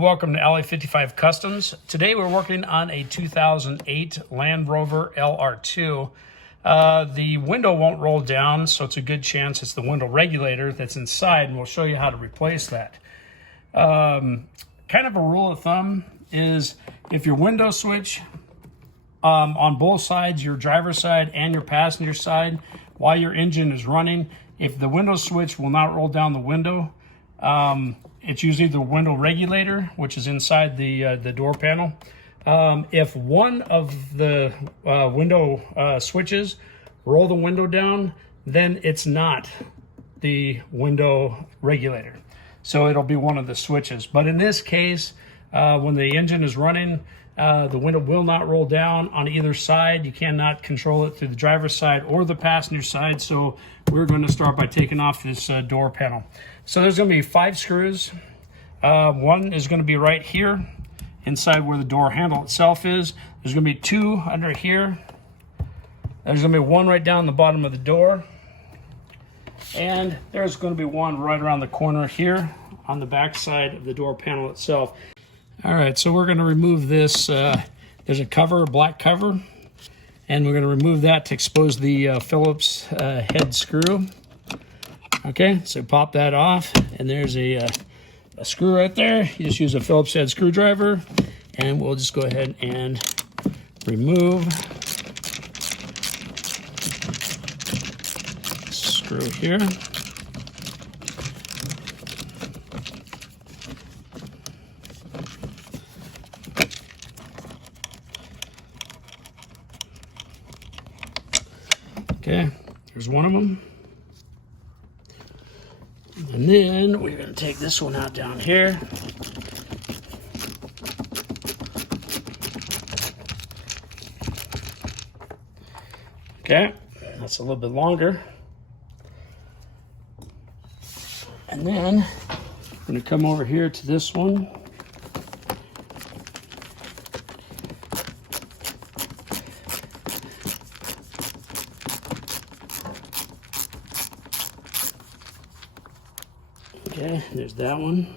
welcome to Alley 55 Customs. Today we're working on a 2008 Land Rover LR2. The window won't roll down, so it's a good chance it's the window regulator that's inside, and we'll show you how to replace that. Kind of a rule of thumb is if your window switch on both sides, your driver's side and your passenger side, while your engine is running, if the window switch will not roll down the window, it's usually the window regulator, which is inside the door panel. If one of the window switches roll the window down, then it's not the window regulator. So it'll be one of the switches. But in this case, when the engine is running, the window will not roll down on either side. You cannot control it through the driver's side or the passenger side. So we're going to start by taking off this door panel. So there's going to be 5 screws. One is going to be right here inside where the door handle itself is. There's going to be 2 under here. There's going to be 1 right down the bottom of the door. And there's going to be 1 right around the corner here on the back side of the door panel itself. All right, so we're going to remove this. There's a cover, a black cover, and we're going to remove that to expose the Phillips head screw. Okay, so pop that off, and there's a screw right there. You just use a Phillips head screwdriver, and we'll just go ahead and remove screw here. Okay, there's one of them. And then we're going to take this one out down here. Okay, that's a little bit longer. And then I'm going to come over here to this one. Okay, there's that one.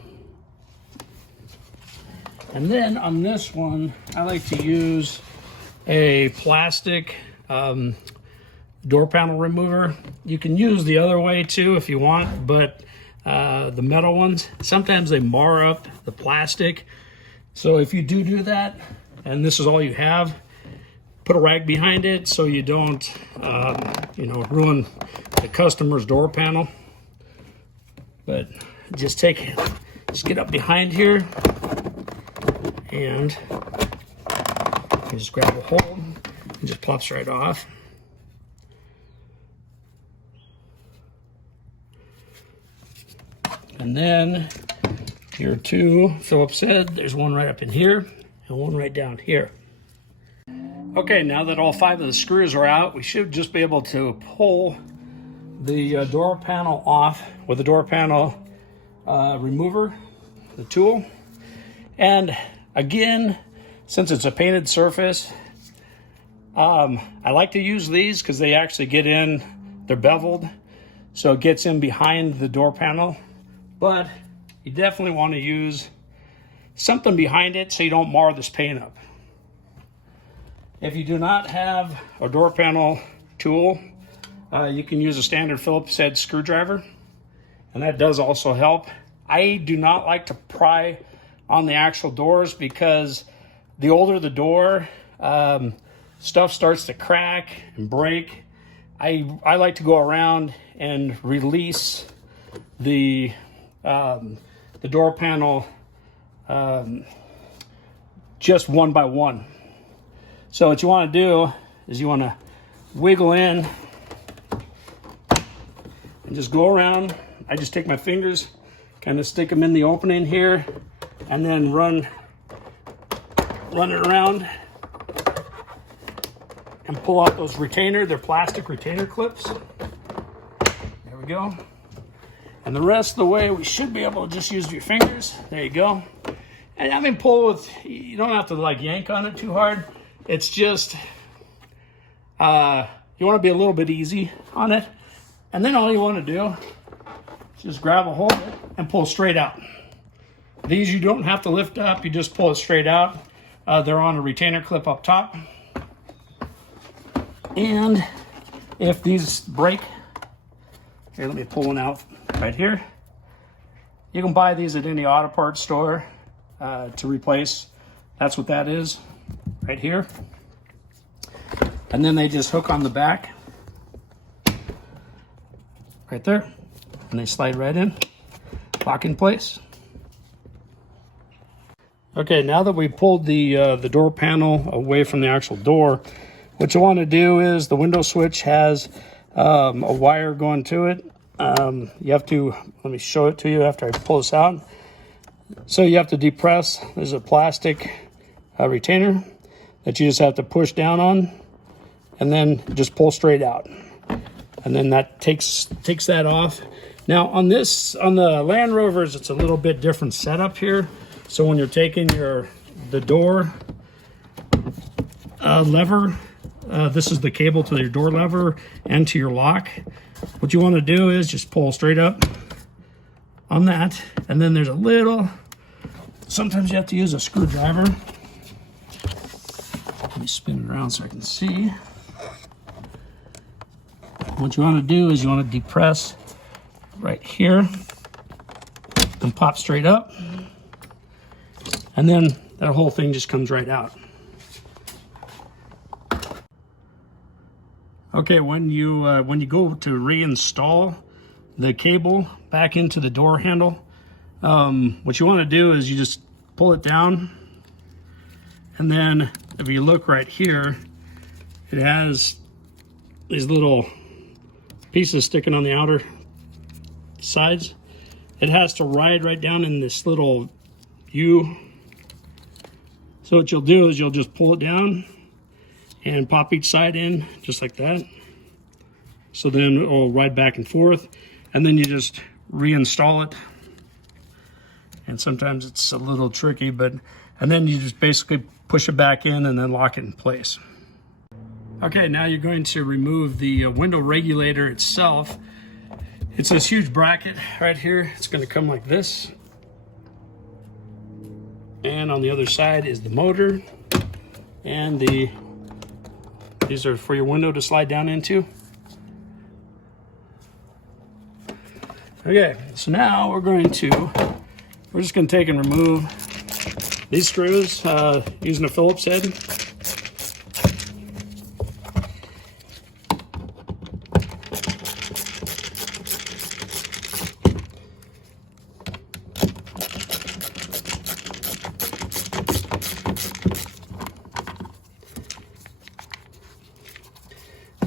And then on this one, I like to use a plastic door panel remover. You can use the other way too if you want, but the metal ones, sometimes they mar up the plastic. So if you do that, and this is all you have, put a rag behind it so you don't, ruin the customer's door panel. But just get up behind here and you just grab a hold and just plops right off. And then your 2 Phillips head, there's 1 right up in here and 1 right down here. Okay, now that all 5 of the screws are out, we should just be able to pull the door panel off with the door panel remover, the tool. And again, since it's a painted surface, I like to use these because they actually get in, they're beveled, so it gets in behind the door panel. But you definitely want to use something behind it so you don't mar this paint up. If you do not have a door panel tool, you can use a standard Phillips head screwdriver, and that does also help. I do not like to pry on the actual doors because the older the door, stuff starts to crack and break. I like to go around and release the door panel just one by one. So what you want to do is you want to wiggle in and just go around. I just take my fingers, kind of stick them in the opening here, and then run it around and pull out those they're plastic retainer clips. There we go. And the rest of the way, we should be able to just use your fingers. There you go. And I mean, pull with, you don't have to like yank on it too hard. It's just, you want to be a little bit easy on it. And then all you want to do is just grab a hold of it and pull straight out. These you don't have to lift up, you just pull it straight out. They're on a retainer clip up top. And if these break, here, let me pull one out right here. You can buy these at any auto parts store to replace. That's what that is, right here. And then they just hook on the back, right there, and they slide right in, lock in place. Okay, now that we pulled the door panel away from the actual door, what you want to do is the window switch has a wire going to it. You have to, let me show it to you after I pull this out. So you have to depress. There's a plastic retainer that you just have to push down on, and then just pull straight out. And then that takes that off. Now on the Land Rovers, it's a little bit different setup here. So when you're taking the door lever, this is the cable to your door lever and to your lock. What you want to do is just pull straight up on that, and then there's a little, sometimes you have to use a screwdriver. Let me spin it around so I can see. What you want to do is you want to depress right here and pop straight up, and then that whole thing just comes right out. Okay, when you go to reinstall the cable back into the door handle, what you want to do is you just pull it down, and then if you look right here, it has these little pieces sticking on the outer sides. It has to ride right down in this little U. So what you'll do is you'll just pull it down and pop each side in just like that. So then it'll ride back and forth, and then you just reinstall it. And sometimes it's a little tricky, and then you just basically push it back in and then lock it in place. Okay, now you're going to remove the window regulator itself. It's this huge bracket right here. It's going to come like this. And on the other side is the motor, and these are for your window to slide down into. Okay, so now we're just going to take and remove these screws using a Phillips head.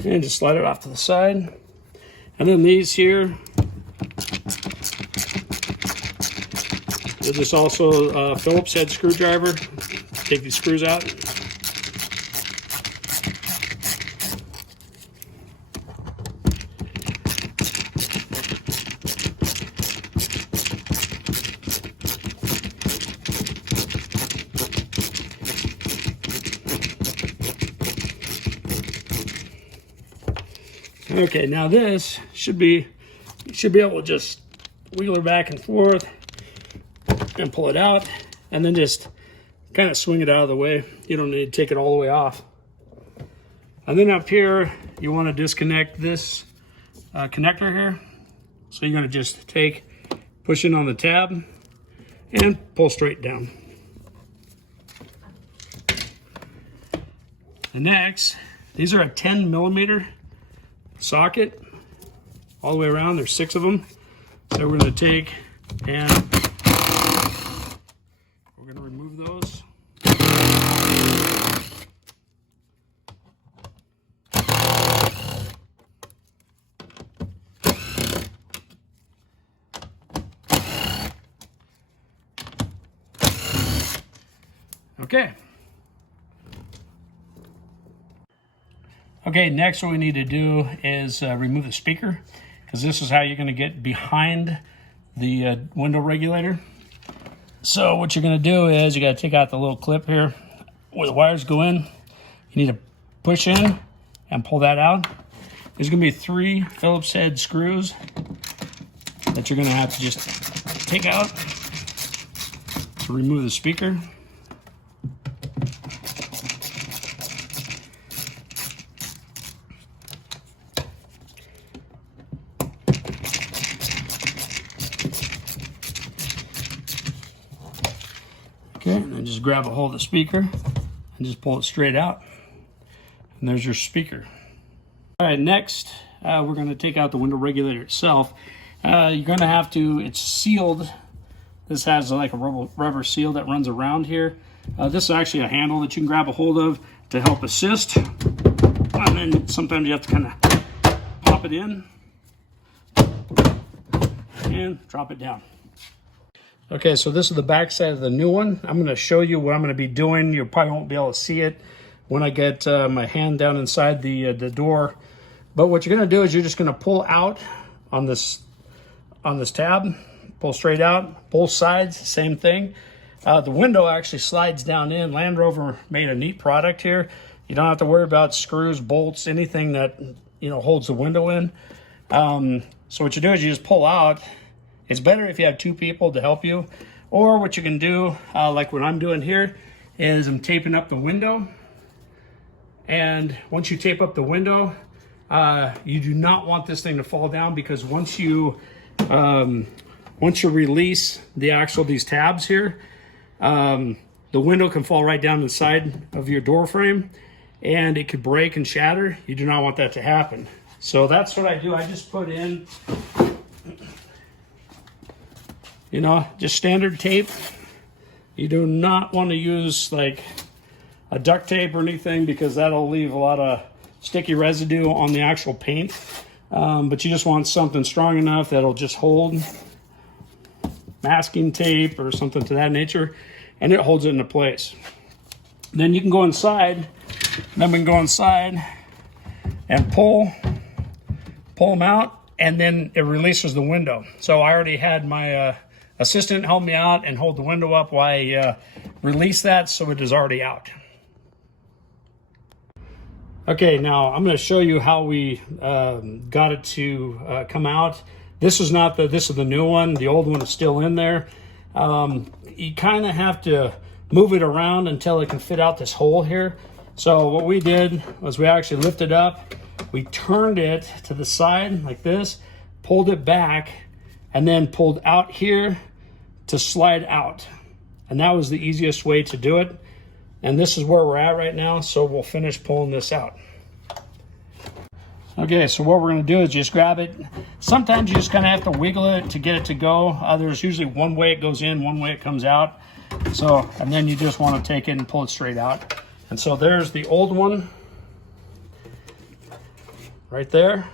And just slide it off to the side. And then these here, they're just also a Phillips head screwdriver. Take these screws out. Okay, now this you should be able to just wheel her back and forth and pull it out, and then just kind of swing it out of the way. You don't need to take it all the way off. And then up here, you want to disconnect this connector here. So you're going to just push in on the tab and pull straight down. And next, these are a 10mm socket all the way around. There's 6 of them. So we're going to take and we're going to remove those. Okay. Okay, next what we need to do is remove the speaker, because this is how you're going to get behind the window regulator. So what you're going to do is you got to take out the little clip here where the wires go in. You need to push in and pull that out. There's going to be 3 Phillips head screws that you're going to have to just take out. to remove the speaker. Okay, and then just grab a hold of the speaker and just pull it straight out. And there's your speaker. All right, next we're going to take out the window regulator itself. You're going to have to, it's sealed. This has like a rubber seal that runs around here. This is actually a handle that you can grab a hold of to help assist. And then sometimes you have to kind of pop it in and drop it down. Okay, so this is the back side of the new one. I'm going to show you what I'm going to be doing. You probably won't be able to see it when I get my hand down inside the door. But what you're going to do is you're just going to pull out on this tab, pull straight out, both sides, same thing. The window actually slides down in. Land Rover made a neat product here. You don't have to worry about screws, bolts, anything that holds the window in. So what you do is you just pull out. It's better if you have two people to help you, or what you can do, like what I'm doing here, is I'm taping up the window. And once you tape up the window, you do not want this thing to fall down, because once you release these tabs here, the window can fall right down the side of your door frame, and it could break and shatter. You do not want that to happen. So that's what I do. I just put in, just standard tape. You do not want to use like a duct tape or anything, because that'll leave a lot of sticky residue on the actual paint. But you just want something strong enough that'll just hold, masking tape or something to that nature, and it holds it into place. Then you can go inside, and pull them out, and then it releases the window. So I already had my assistant help me out and hold the window up while I release that, so it is already out. Okay, now I'm going to show you how we got it to come out. This is the new one. The old one is still in there. You kind of have to move it around until it can fit out this hole here. So what we did was we actually lifted up, we turned it to the side like this, pulled it back, and then pulled out here to slide out. And that was the easiest way to do it. And this is where we're at right now, so we'll finish pulling this out. Okay, so what we're going to do is just grab it. Sometimes you just kind of have to wiggle it to get it to go. There's usually one way it goes in, one way it comes out. So, and then you just want to take it and pull it straight out. And so there's the old one right there.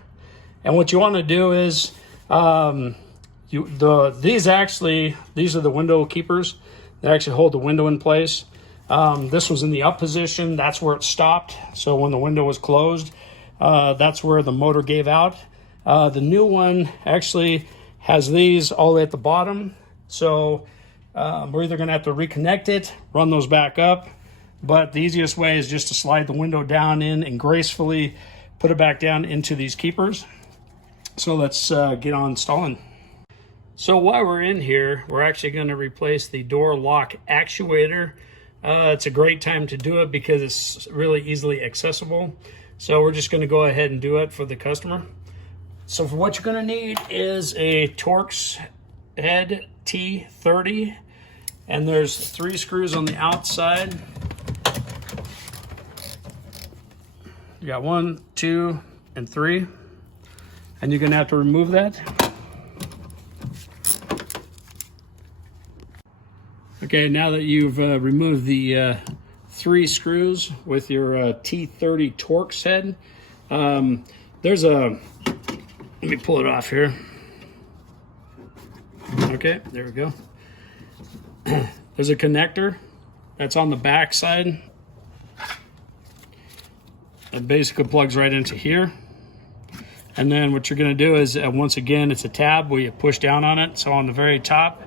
And what you want to do is, these are the window keepers. They actually hold the window in place. This was in the up position. That's where it stopped. So when the window was closed, that's where the motor gave out. The new one actually has these all the way at the bottom. So we're either going to have to reconnect it, run those back up. But the easiest way is just to slide the window down in and gracefully put it back down into these keepers. So let's get on installing. So while we're in here, we're actually going to replace the door lock actuator. It's a great time to do it because it's really easily accessible. So we're just going to go ahead and do it for the customer. So for what you're going to need is a Torx head T30, and there's 3 screws on the outside. You got 1, 2, and 3, and you're going to have to remove that. Okay, now that you've removed the 3 screws with your T30 Torx head, there's a, let me pull it off here. Okay, there we go. There's a connector that's on the back side. It basically plugs right into here. And then what you're going to do is, once again, it's a tab where you push down on it. So on the very top,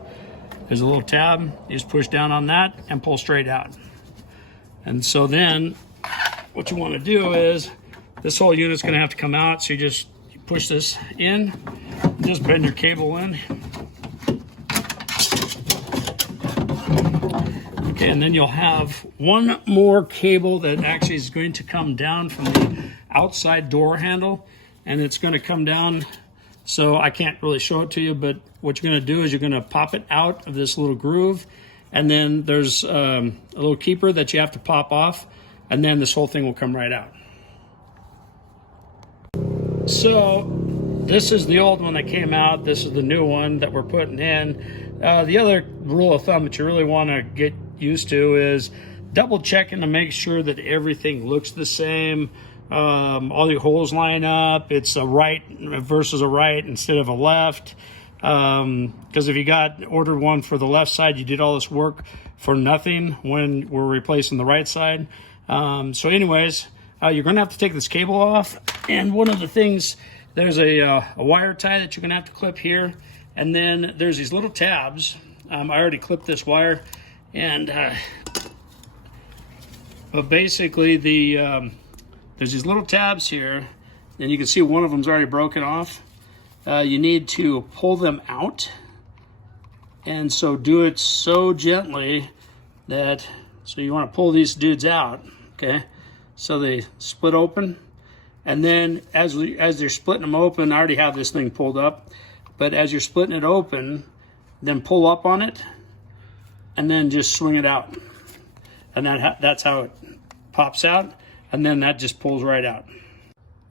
there's a little tab. You just push down on that and pull straight out. And so then what you want to do is, this whole unit's going to have to come out. So you push this in, just bend your cable in. Okay, and then you'll have one more cable that actually is going to come down from the outside door handle, and it's going to come down. So I can't really show it to you, but what you're going to do is you're going to pop it out of this little groove, and then there's a little keeper that you have to pop off, and then this whole thing will come right out. So this is the old one that came out. This is the new one that we're putting in. The other rule of thumb that you really want to get used to is double checking to make sure that everything looks the same. All your holes line up. It's a right versus a right instead of a left. Because if you ordered one for the left side, you did all this work for nothing when we're replacing the right side. So anyways, you're going to have to take this cable off. And one of the things, there's a wire tie that you're going to have to clip here. And then there's these little tabs. I already clipped this wire. And but basically there's these little tabs here, and you can see one of them's already broken off. You need to pull them out, and so do it so gently that, so you want to pull these dudes out, okay? So they split open, and then as you're splitting them open, I already have this thing pulled up, but as you're splitting it open, then pull up on it, and then just swing it out. And that's how it pops out. And then that just pulls right out.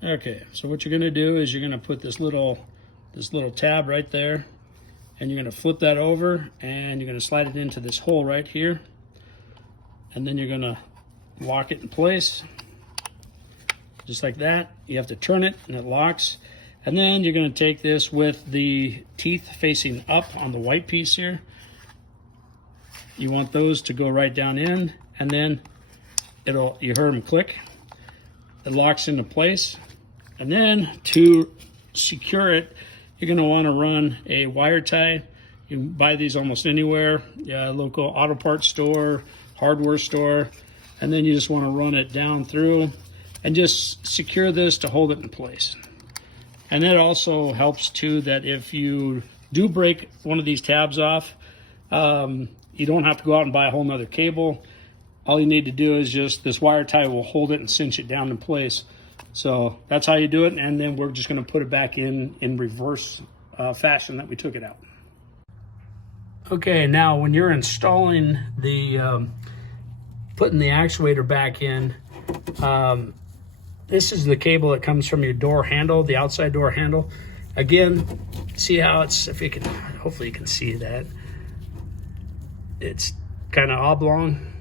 Okay, so what you're gonna do is you're gonna put this little tab right there, and you're gonna flip that over, and you're gonna slide it into this hole right here, and then you're gonna lock it in place, just like that. You have to turn it, and it locks. And then you're gonna take this with the teeth facing up on the white piece here. You want those to go right down in, and then you heard them click. It locks into place. And then to secure it, you're going to want to run a wire tie. You can buy these almost anywhere, local auto parts store, hardware store, and then you just want to run it down through and just secure this to hold it in place. And that also helps too, that if you do break one of these tabs off, you don't have to go out and buy a whole nother cable. All you need to do is just, this wire tie will hold it and cinch it down in place. So that's how you do it. And then we're just going to put it back in reverse fashion that we took it out. Okay, now when you're installing putting the actuator back in, this is the cable that comes from your door handle, the outside door handle. Again, see how it's, if you can, hopefully you can see that. It's kind of oblong.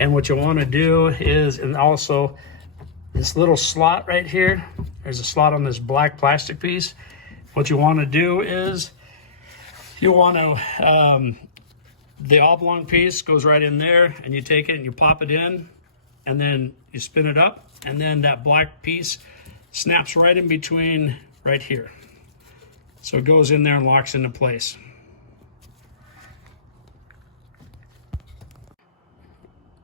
And what you want to do is, and also this little slot right here, there's a slot on this black plastic piece. What you want to do is, you want to, the oblong piece goes right in there, and you take it and you pop it in, and then you spin it up, and then that black piece snaps right in between right here. So it goes in there and locks into place.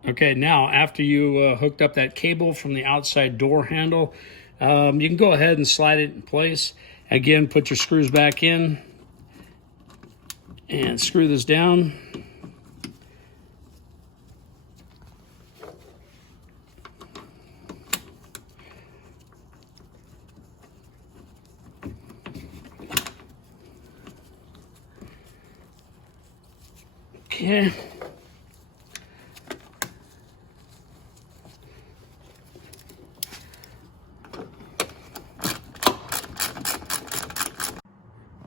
Okay, now after you hooked up that cable from the outside door handle, you can go ahead and slide it in place. Again, put your screws back in and screw this down. Okay.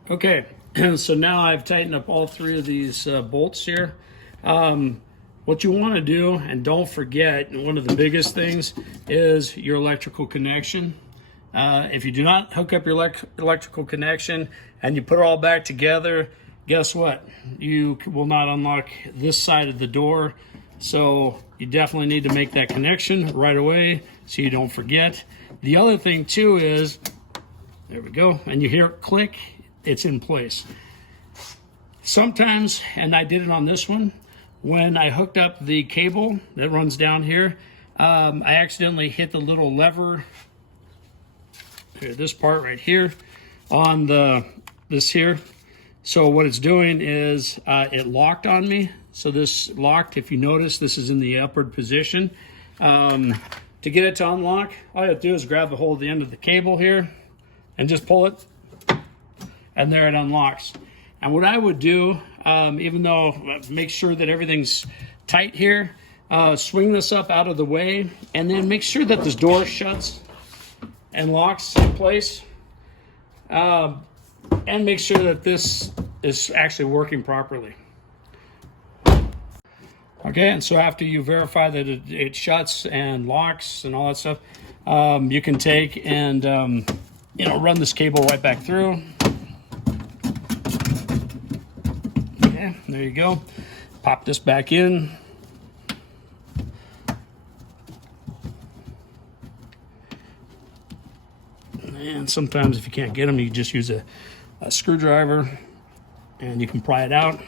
Okay, so now I've tightened up all three of these bolts here. What you want to do, and don't forget, and one of the biggest things is your electrical connection. If you do not hook up your electrical connection and you put it all back together, guess what? You will not unlock this side of the door. So you definitely need to make that connection right away so you don't forget. The other thing too is, there we go, and you hear it click, it's in place. Sometimes, and I did it on this one, when I hooked up the cable that runs down here, I accidentally hit the little lever, here, this part right here, on this here. So what it's doing is it locked on me. So this locked, if you notice, this is in the upward position. To get it to unlock, all you have to do is grab the hold of the end of the cable here and just pull it, and there it unlocks. And what I would do, even though make sure that everything's tight here, swing this up out of the way, and then make sure that this door shuts and locks in place, and make sure that this is actually working properly. Okay, and so after you verify that it shuts and locks and all that stuff, you can take and run this cable right back through. Okay, there you go. Pop this back in. And sometimes if you can't get them, you just use a screwdriver and you can pry it out.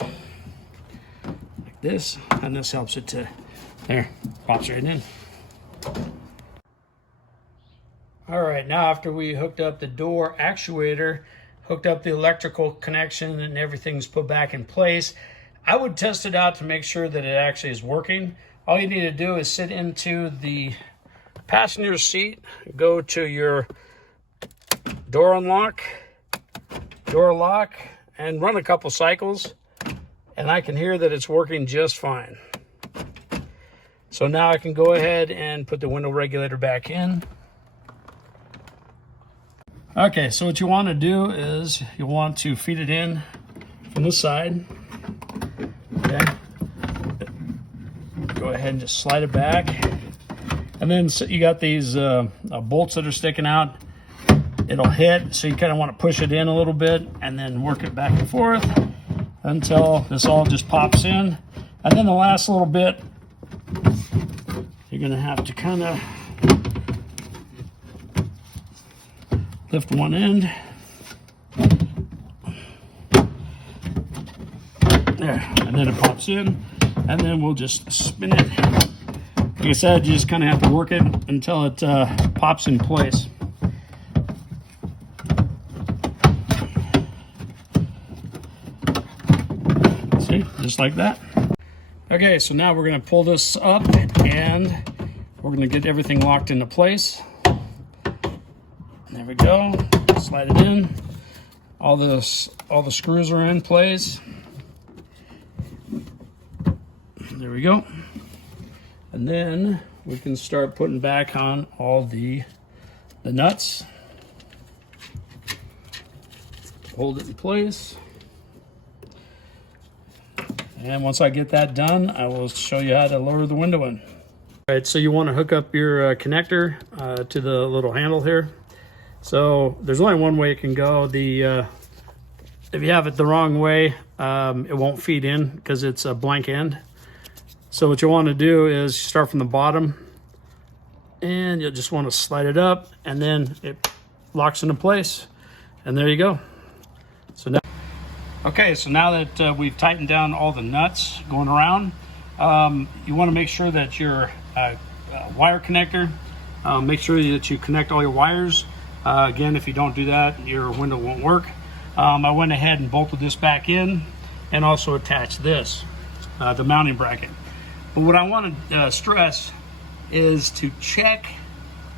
Like this, and this helps it to, there, pops right in. All right, now after we hooked up the door actuator, hooked up the electrical connection, and everything's put back in place, I would test it out to make sure that it actually is working. All you need to do is sit into the passenger seat, go to your door unlock, door lock, and run a couple cycles, and I can hear that it's working just fine. So now I can go ahead and put the window regulator back in. Okay, so what you want to do is you want to feed it in from the side. Okay. Go ahead and just slide it back. And then so you got these bolts that are sticking out. It'll hit, so you kind of want to push it in a little bit and then work it back and forth until this all just pops in. And then the last little bit, you're going to have to kind of lift one end. There, and then it pops in, and then we'll just spin it. Like I said, you just kind of have to work it until it pops in place. See, just like that. Okay, so now we're going to pull this up, and we're going to get everything locked into place. There we go. Slide it in. All the screws are in place. There we go. And then we can start putting back on all the nuts. Hold it in place. And once I get that done, I will show you how to lower the window in. All right, so you want to hook up your connector to the little handle here. So there's only one way it can go. If you have it the wrong way, it won't feed in because it's a blank end. So what you want to do is start from the bottom, and you'll just want to slide it up, and then it locks into place. And there you go. So now, okay, so now that we've tightened down all the nuts going around, you want to make sure that your wire connector, make sure that you connect all your wires. Again, if you don't do that, your window won't work. I went ahead and bolted this back in and also attached this, the mounting bracket. But what I want to stress is to check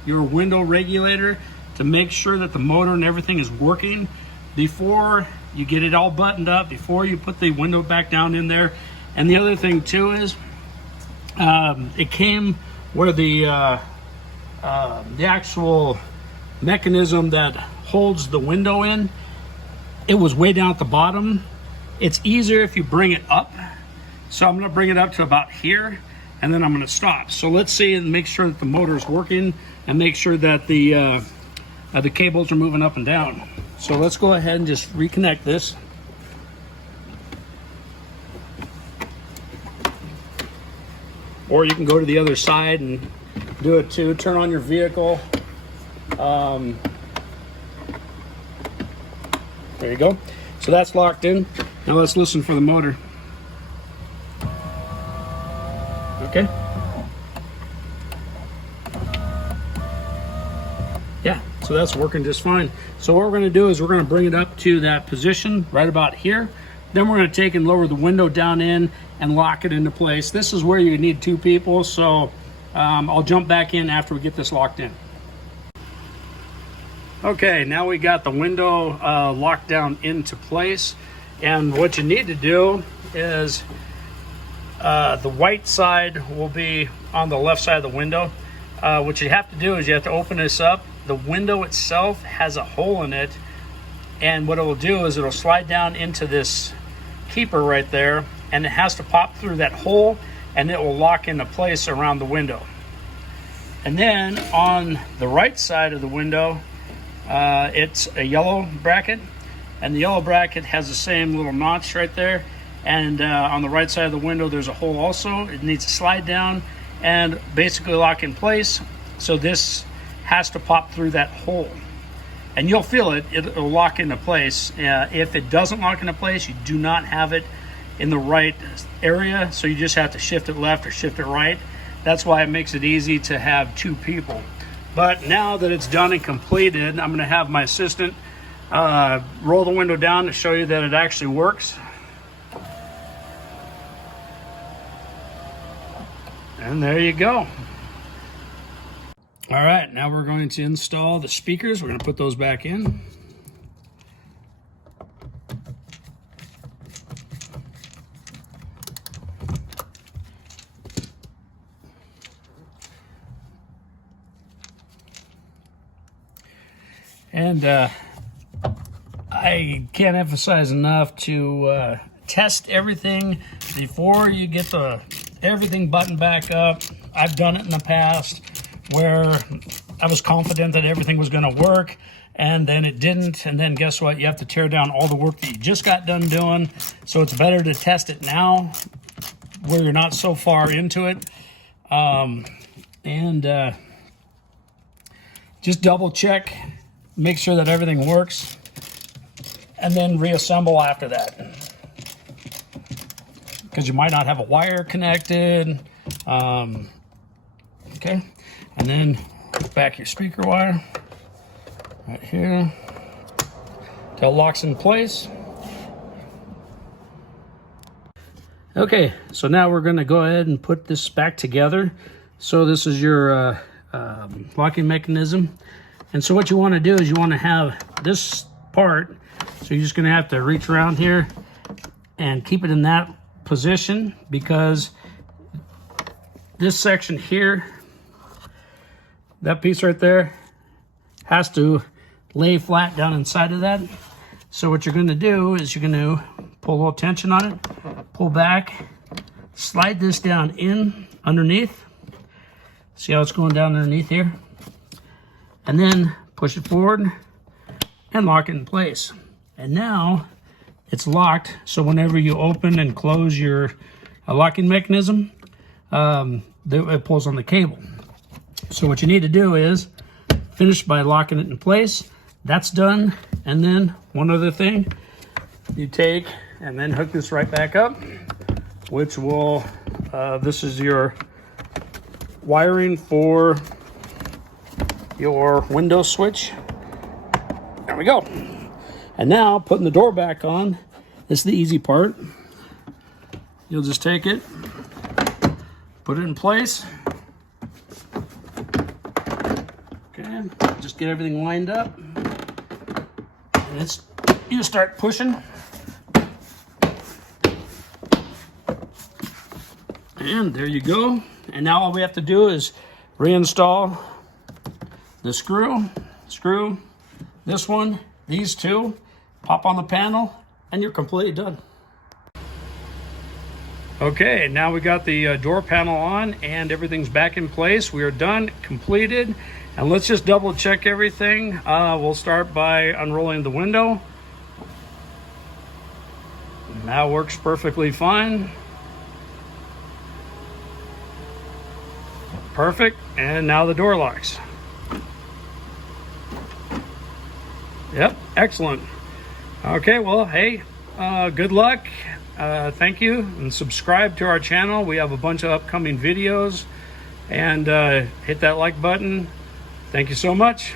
your window regulator to make sure that the motor and everything is working before you get it all buttoned up, before you put the window back down in there. And the other thing too is it came where the actual mechanism that holds the window in, it was way down at the bottom. It's easier if you bring it up. So I'm going to bring it up to about here, and then I'm going to stop. So let's see and make sure that the motor is working, and make sure that the cables are moving up and down. So let's go ahead and just reconnect this. Or you can go to the other side and do it too. Turn on your vehicle. There you go. So that's locked in. Now let's listen for the motor. Okay. Yeah, So that's working just fine. So what we're going to do is we're going to bring it up to that position right about here. Then we're going to take and lower the window down in and lock it into place. This is where you need 2 people, so I'll jump back in after we get this locked in. Okay, now we got the window locked down into place, and what you need to do is the white side will be on the left side of the window. What you have to do is you have to open this up. The window itself has a hole in it, and what it will do is it'll slide down into this keeper right there, and it has to pop through that hole, and it will lock into place around the window. And then on the right side of the window, it's a yellow bracket, and the yellow bracket has the same little notch right there. And on the right side of the window, there's a hole also. It needs to slide down and basically lock in place. So this has to pop through that hole. And you'll feel it, it'll lock into place. If it doesn't lock into place, you do not have it in the right area. So you just have to shift it left or shift it right. That's why it makes it easy to have 2 people. But now that it's done and completed, I'm gonna have my assistant roll the window down to show you that it actually works. And there you go. All right, now we're going to install the speakers. We're going to put those back in. And I can't emphasize enough to test everything before you get everything buttoned back up. I've done it in the past where I was confident that everything was going to work, and then it didn't, and then guess what? You have to tear down all the work that you just got done doing. So it's better to test it now where you're not so far into it, and just double check, make sure that everything works, and then reassemble after that, because you might not have a wire connected. Okay, and then back your speaker wire right here till it locks in place. Okay, so now we're going to go ahead and put this back together. So this is your locking mechanism, and so what you want to do is you want to have this part, so you're just going to have to reach around here and keep it in that position, because this section here, that piece right there, has to lay flat down inside of that. So what you're going to do is you're going to pull a little tension on it, pull back, slide this down in underneath. See how it's going down underneath here? And then push it forward and lock it in place. And now it's locked, so whenever you open and close your locking mechanism, it pulls on the cable. So what you need to do is finish by locking it in place. That's done. And then one other thing, you take and then hook this right back up, which will, this is your wiring for your window switch. There we go. And now putting the door back on, this is the easy part. You'll just take it, put it in place. Okay, just get everything lined up. And you start pushing. And there you go. And now all we have to do is reinstall the screw, this one, these two, pop on the panel, and you're completely done. Okay, now we got the door panel on and everything's back in place. We are done, completed, and let's just double check everything. We'll start by unrolling the window. That works perfectly fine. Perfect, and now the door locks. Yep, excellent. Okay, well, hey, good luck. Thank you, and subscribe to our channel. We have a bunch of upcoming videos, and hit that like button. Thank you so much.